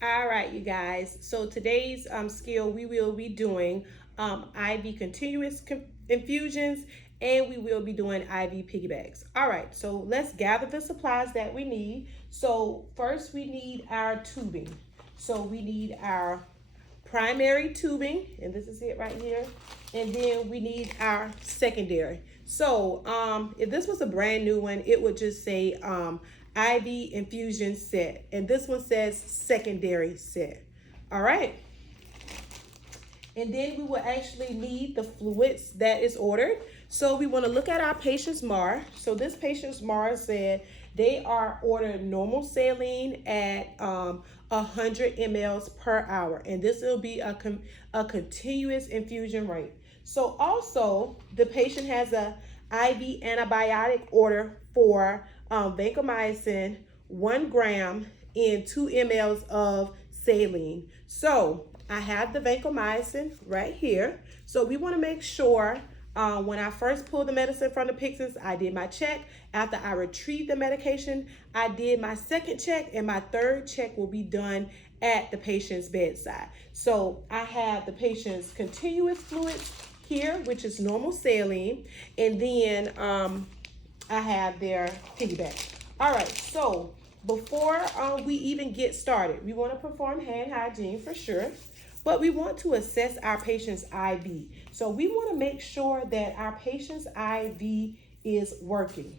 All right, you guys. So today's skill, we will be doing IV continuous infusions, and we will be doing IV piggybacks. All right, so let's gather the supplies that we need. So first we need our tubing. So we need our primary tubing, and this is it right here. And then we need our secondary. So if this was a brand new one, it would just say IV infusion set. And this one says secondary set. All right. And then we will actually need the fluids that is ordered. So we want to look at our patient's MAR. So this patient's MAR said they are ordered normal saline at 100 mLs per hour. And this will be a continuous infusion rate. So also the patient has a IV antibiotic order for vancomycin, 1 gram in 2 mLs of saline. So I have the vancomycin right here. So we want to make sure when I first pulled the medicine from the Pyxis, I did my check. After I retrieved the medication, I did my second check, and my third check will be done at the patient's bedside. So I have the patient's continuous fluids here, which is normal saline, and then I have their piggyback. All right, so before we even get started, we want to perform hand hygiene for sure, but we want to assess our patient's IV. So we want to make sure that our patient's IV is working.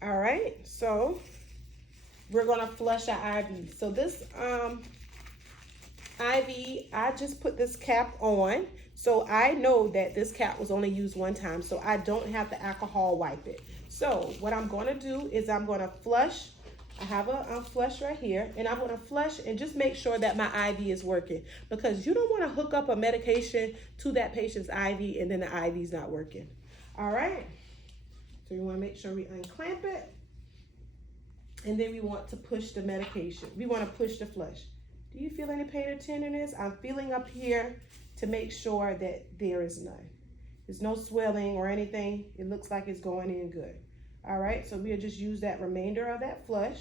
All right, so we're going to flush our IV. So this IV, I just put this cap on. So I know that this cap was only used one time, so I don't have to alcohol wipe it. So what I'm going to do is I'm going to flush. I have a flush right here, and I'm going to flush and just make sure that my IV is working, because you don't want to hook up a medication to that patient's IV and then the IV is not working. All right. So you want to make sure we unclamp it, and then we want to push the medication. We want to push the flush. Do you feel any pain or tenderness? I'm feeling up here to make sure that there is none. There's no swelling or anything. It looks like it's going in good. All right, so we'll just use that remainder of that flush.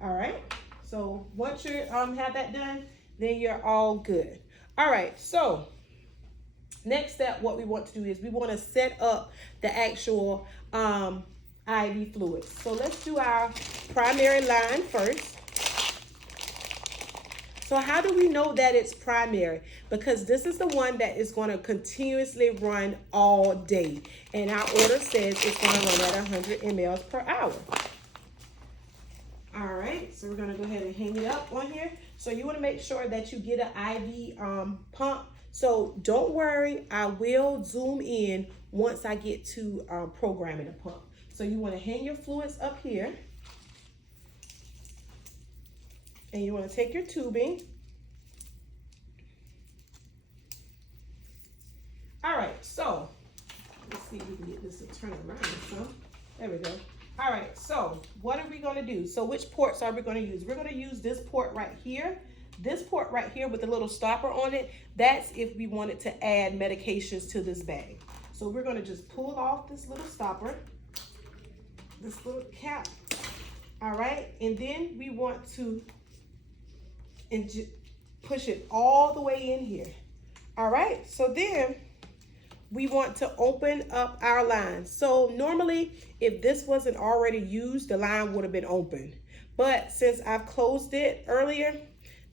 All right, so once you have that done, then you're all good. All right, so next step, what we want to do is we want to set up the actual IV fluids. So let's do our primary line first. So how do we know that it's primary? Because this is the one that is going to continuously run all day. And our order says it's going to run at 100 mLs per hour. All right, so we're going to go ahead and hang it up on here. So you want to make sure that you get an IV pump. So don't worry, I will zoom in once I get to programming the pump. So you want to hang your fluids up here. And you want to take your tubing. All right, so let's see if we can get this to turn around. So there we go. All right, so what are we going to do? So which ports are we going to use? We're going to use this port right here. This port right here with the little stopper on it, that's if we wanted to add medications to this bag. So we're going to just pull off this little stopper, this little cap. All right, and then we want to push it all the way in here. All right, so then we want to open up our line. So normally, if this wasn't already used, the line would have been open. But since I've closed it earlier,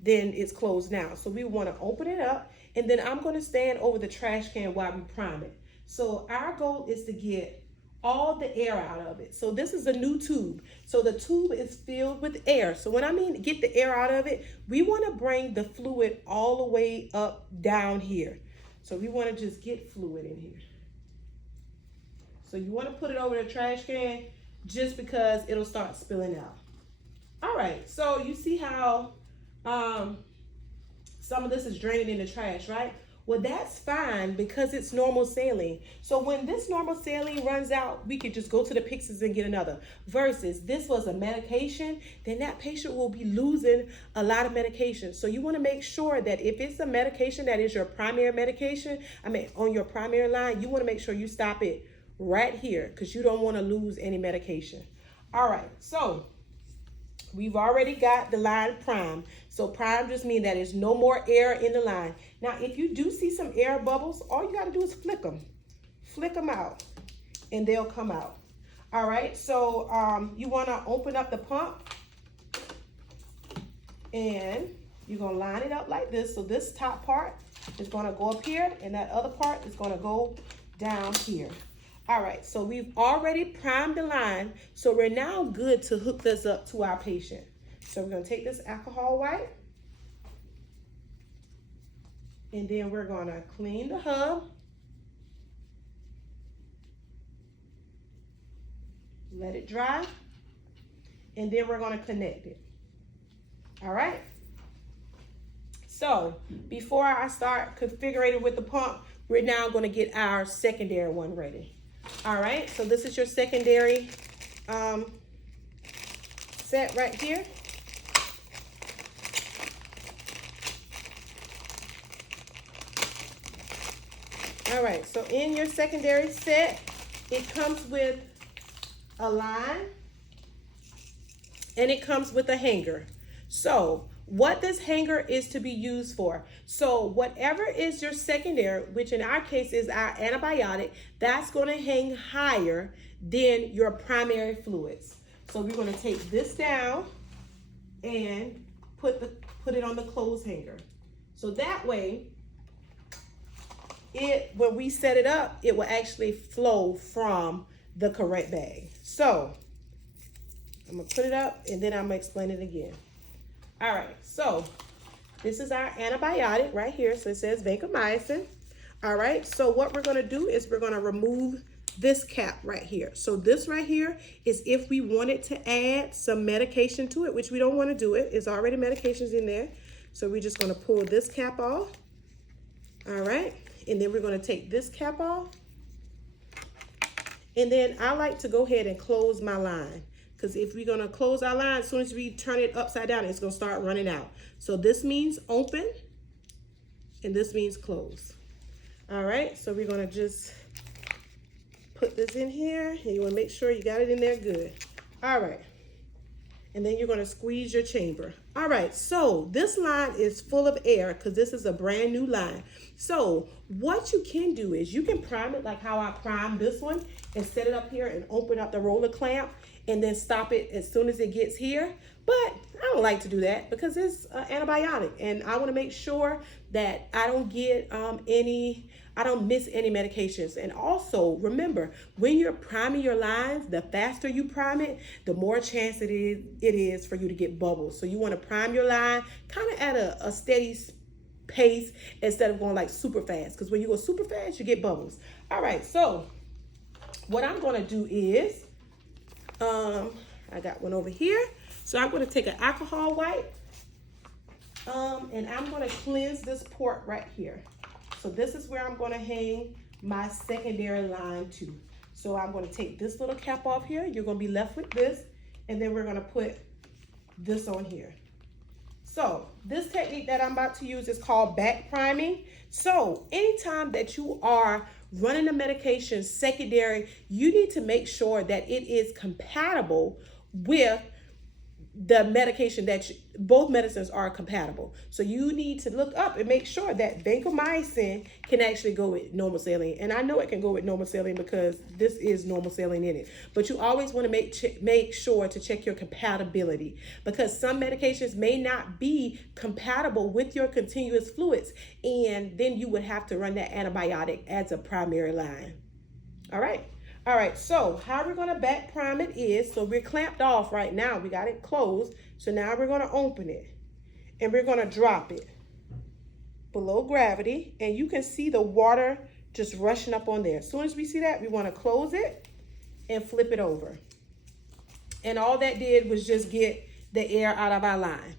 then it's closed now. So we want to open it up, and then I'm going to stand over the trash can while we prime it. So our goal is to get all the air out of it. So this is a new tube. So the tube is filled with air. So when I mean get the air out of it, we want to bring the fluid all the way up down here. So we want to just get fluid in here. So you want to put it over the trash can just because it'll start spilling out. All right, so you see how some of this is draining in the trash, right? Well, that's fine because it's normal saline. So when this normal saline runs out, we could just go to the Pyxis and get another. Versus this was a medication, then that patient will be losing a lot of medication. So you want to make sure that if it's a medication that is your primary medication, on your primary line, you want to make sure you stop it right here because you don't want to lose any medication. All right, so We've already got the line primed. So prime just means that there's no more air in the line. Now, if you do see some air bubbles, all you got to do is flick them. Flick them out, and they'll come out. All right, so you want to open up the pump, and you're going to line it up like this. So this top part is going to go up here, and that other part is going to go down here. All right, so we've already primed the line, so we're now good to hook this up to our patient. So we're going to take this alcohol wipe, and then we're going to clean the hub. Let it dry, and then we're going to connect it. All right. So before I start configuring with the pump, we're now going to get our secondary one ready. All right, so this is your secondary set right here. All right, so in your secondary set, it comes with a line and it comes with a hanger. So what this hanger is to be used for. So whatever is your secondary, which in our case is our antibiotic, that's going to hang higher than your primary fluids. So we're going to take this down and put it on the clothes hanger. So that way, when we set it up, it will actually flow from the correct bag. So I'm going to put it up, and then I'm going to explain it again. All right, so this is our antibiotic right here. So it says vancomycin. All right, so what we're going to do is we're going to remove this cap right here. So this right here is if we wanted to add some medication to it, which we don't want to do it. It's already medications in there. So we're just going to pull this cap off. All right, and then we're going to take this cap off. And then I like to go ahead and close my line. Because if we're going to close our line, as soon as we turn it upside down, it's going to start running out. So this means open, and this means close. All right, so we're going to just put this in here, and you want to make sure you got it in there good. All right, and then you're going to squeeze your chamber. All right, so this line is full of air because this is a brand new line. So what you can do is you can prime it like how I primed this one and set it up here and open up the roller clamp and then stop it as soon as it gets here. But I don't like to do that because it's an antibiotic, and I want to make sure that I don't get I don't miss any medications. And also remember, when you're priming your lines, the faster you prime it, the more chance it is for you to get bubbles. So you want to prime your line kind of at a steady pace instead of going like super fast, because when you go super fast, you get bubbles. All right, so what I'm going to do is I got one over here. So I'm going to take an alcohol wipe and I'm going to cleanse this port right here. So this is where I'm going to hang my secondary line to. So I'm going to take this little cap off here. You're going to be left with this, and then we're going to put this on here. So this technique that I'm about to use is called back priming. So anytime that you are running a medication secondary, you need to make sure that it is compatible with the medication that both medicines are compatible. So you need to look up and make sure that vancomycin can actually go with normal saline. And I know it can go with normal saline because this is normal saline in it. But you always want to make sure to check your compatibility, because some medications may not be compatible with your continuous fluids, and then you would have to run that antibiotic as a primary line. All right. All right, so how we're going to back prime it is, so we're clamped off right now. We got it closed. So now we're going to open it, and we're going to drop it below gravity. And you can see the water just rushing up on there. As soon as we see that, we want to close it and flip it over. And all that did was just get the air out of our line.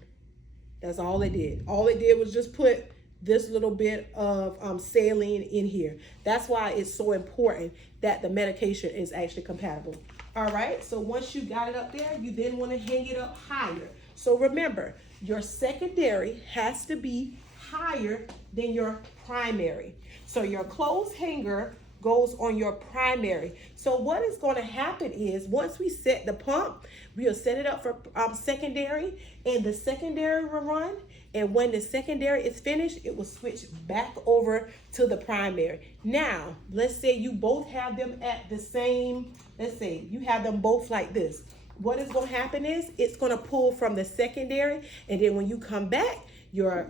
That's all it did. All it did was just put this little bit of saline in here. That's why it's so important that the medication is actually compatible. All right, so once you got it up there, you then want to hang it up higher. So remember, your secondary has to be higher than your primary. So your clothes hanger goes on your primary. So what is going to happen is once we set the pump, we'll set it up for secondary, and the secondary will run. And when the secondary is finished, it will switch back over to the primary. Now, let's say you both have them at the same, let's say you have them both like this. What is going to happen is it's going to pull from the secondary, and then when you come back, your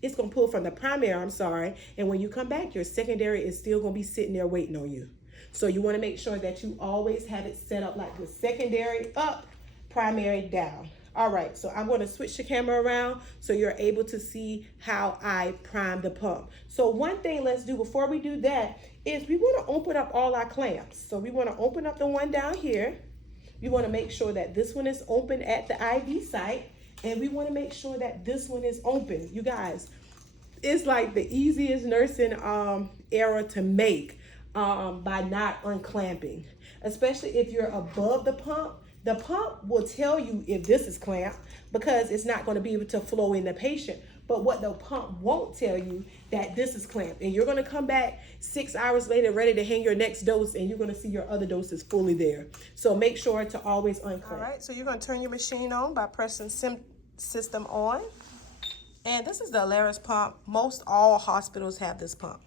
it's going to pull from the primary, I'm sorry, and when you come back, your secondary is still going to be sitting there waiting on you. So you want to make sure that you always have it set up like the secondary up, primary down. All right, so I'm going to switch the camera around so you're able to see how I prime the pump. So one thing let's do before we do that is we want to open up all our clamps. So we want to open up the one down here. We want to make sure that this one is open at the IV site, and we want to make sure that this one is open. You guys, it's like the easiest nursing error to make by not unclamping, especially if you're above the pump. The pump will tell you if this is clamped because it's not going to be able to flow in the patient. But what the pump won't tell you that this is clamped. And you're going to come back 6 hours later ready to hang your next dose, and you're going to see your other dose is fully there. So make sure to always unclamp. All right, so you're going to turn your machine on by pressing system on. And this is the Alaris pump. Most all hospitals have this pump.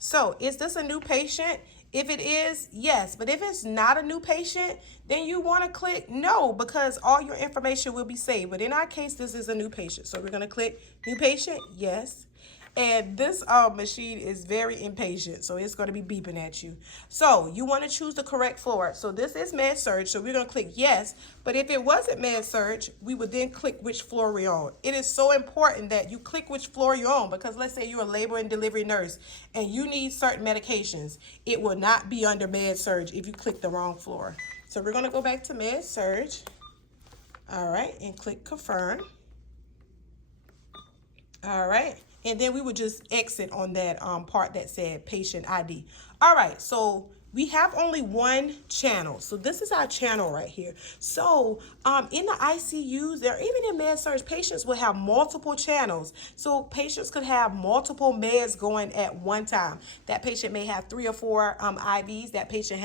So is this a new patient? If it is, yes. But if it's not a new patient, then you want to click no, because all your information will be saved. But in our case, this is a new patient. So we're going to click new patient, yes. And this machine is very impatient, so it's going to be beeping at you. So you want to choose the correct floor. So this is med surg, so we're going to click yes. But if it wasn't med surg, we would then click which floor we're on. It is so important that you click which floor you're on, because let's say you're a labor and delivery nurse and you need certain medications. It will not be under med surg if you click the wrong floor. So we're going to go back to med surg. All right, and click confirm. All right. And then we would just exit on that part that said patient ID. All right, so we have only one channel. So this is our channel right here. So in the ICUs, or even in med-surg, patients will have multiple channels. So patients could have multiple meds going at one time. That patient may have 3 or 4 IVs. That patient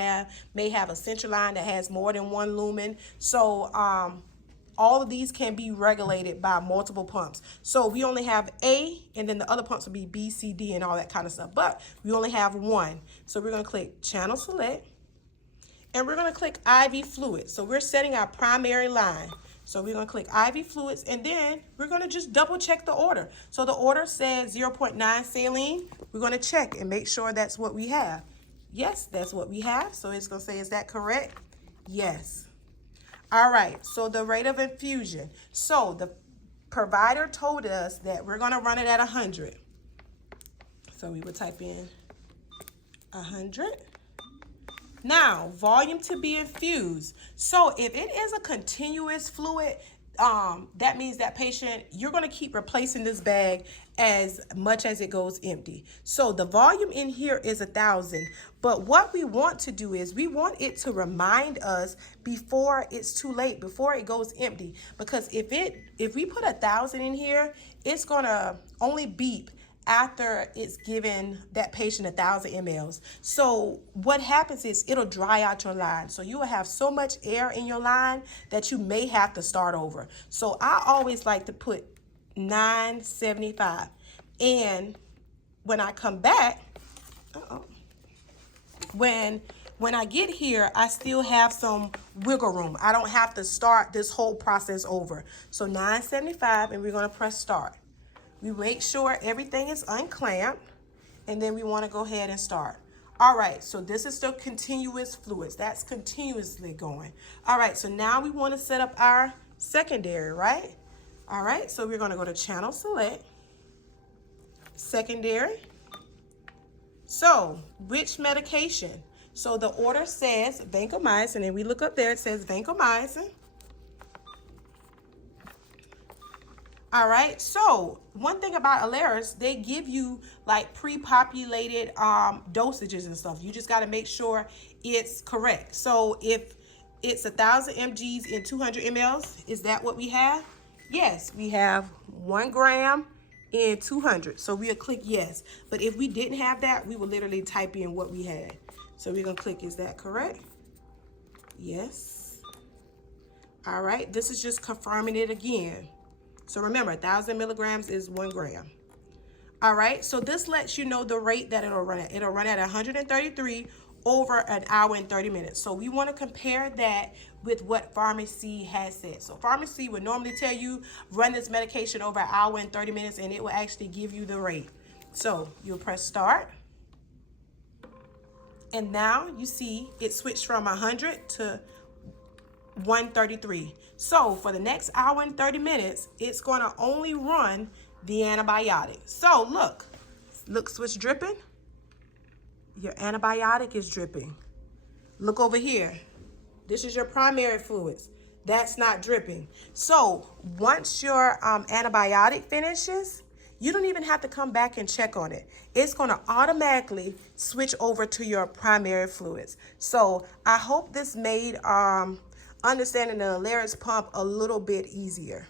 may have a central line that has more than one lumen. So all of these can be regulated by multiple pumps. So we only have A, and then the other pumps will be B, C, D, and all that kind of stuff. But we only have one. So we're going to click Channel Select, and we're going to click IV Fluid. So we're setting our primary line. So we're going to click IV Fluids, and then we're going to just double check the order. So the order says 0.9 saline. We're going to check and make sure that's what we have. Yes, that's what we have. So it's going to say, is that correct? Yes. All right, so the rate of infusion. So the provider told us that we're going to run it at 100. So we would type in 100. Now, volume to be infused. So if it is a continuous fluid, that means that patient, you're going to keep replacing this bag as much as it goes empty. So the volume in here is 1,000. But what we want to do is we want it to remind us before it's too late, before it goes empty. Because if we put 1,000 in here, it's going to only beep after it's given that patient 1,000 mLs. So what happens is it'll dry out your line. So you will have so much air in your line that you may have to start over. So I always like to put 975. And when I come back, when I get here, I still have some wiggle room. I don't have to start this whole process over. So 975, and we're going to press start. We make sure everything is unclamped, and then we want to go ahead and start. All right, so this is the continuous fluids. That's continuously going. All right, so now we want to set up our secondary, right? All right, so we're going to go to Channel Select, Secondary. So, which medication? So the order says vancomycin, and we look up there, it says vancomycin. All right, so one thing about Alaris, they give you like pre-populated dosages and stuff. You just got to make sure it's correct. So if it's 1,000 mgs in 200 mLs, is that what we have? Yes, we have 1 gram in 200. So we'll click yes. But if we didn't have that, we will literally type in what we had. So we're gonna click, is that correct? Yes. All right, this is just confirming it again. So remember, 1,000 milligrams is 1 gram. All right, so this lets you know the rate that it'll run at. It'll run at 133 over an hour and 30 minutes. So we want to compare that with what pharmacy has said. So pharmacy would normally tell you run this medication over an hour and 30 minutes, and it will actually give you the rate. So you'll press start. And now you see it switched from 100 to 133. So for the next hour and 30 minutes, it's going to only run the antibiotic. So look, switch dripping. Your antibiotic is dripping. Look over here. This is your primary fluids. That's not dripping. So once your antibiotic finishes, you don't even have to come back and check on it. It's going to automatically switch over to your primary fluids. So I hope this made understanding the larynx pump a little bit easier.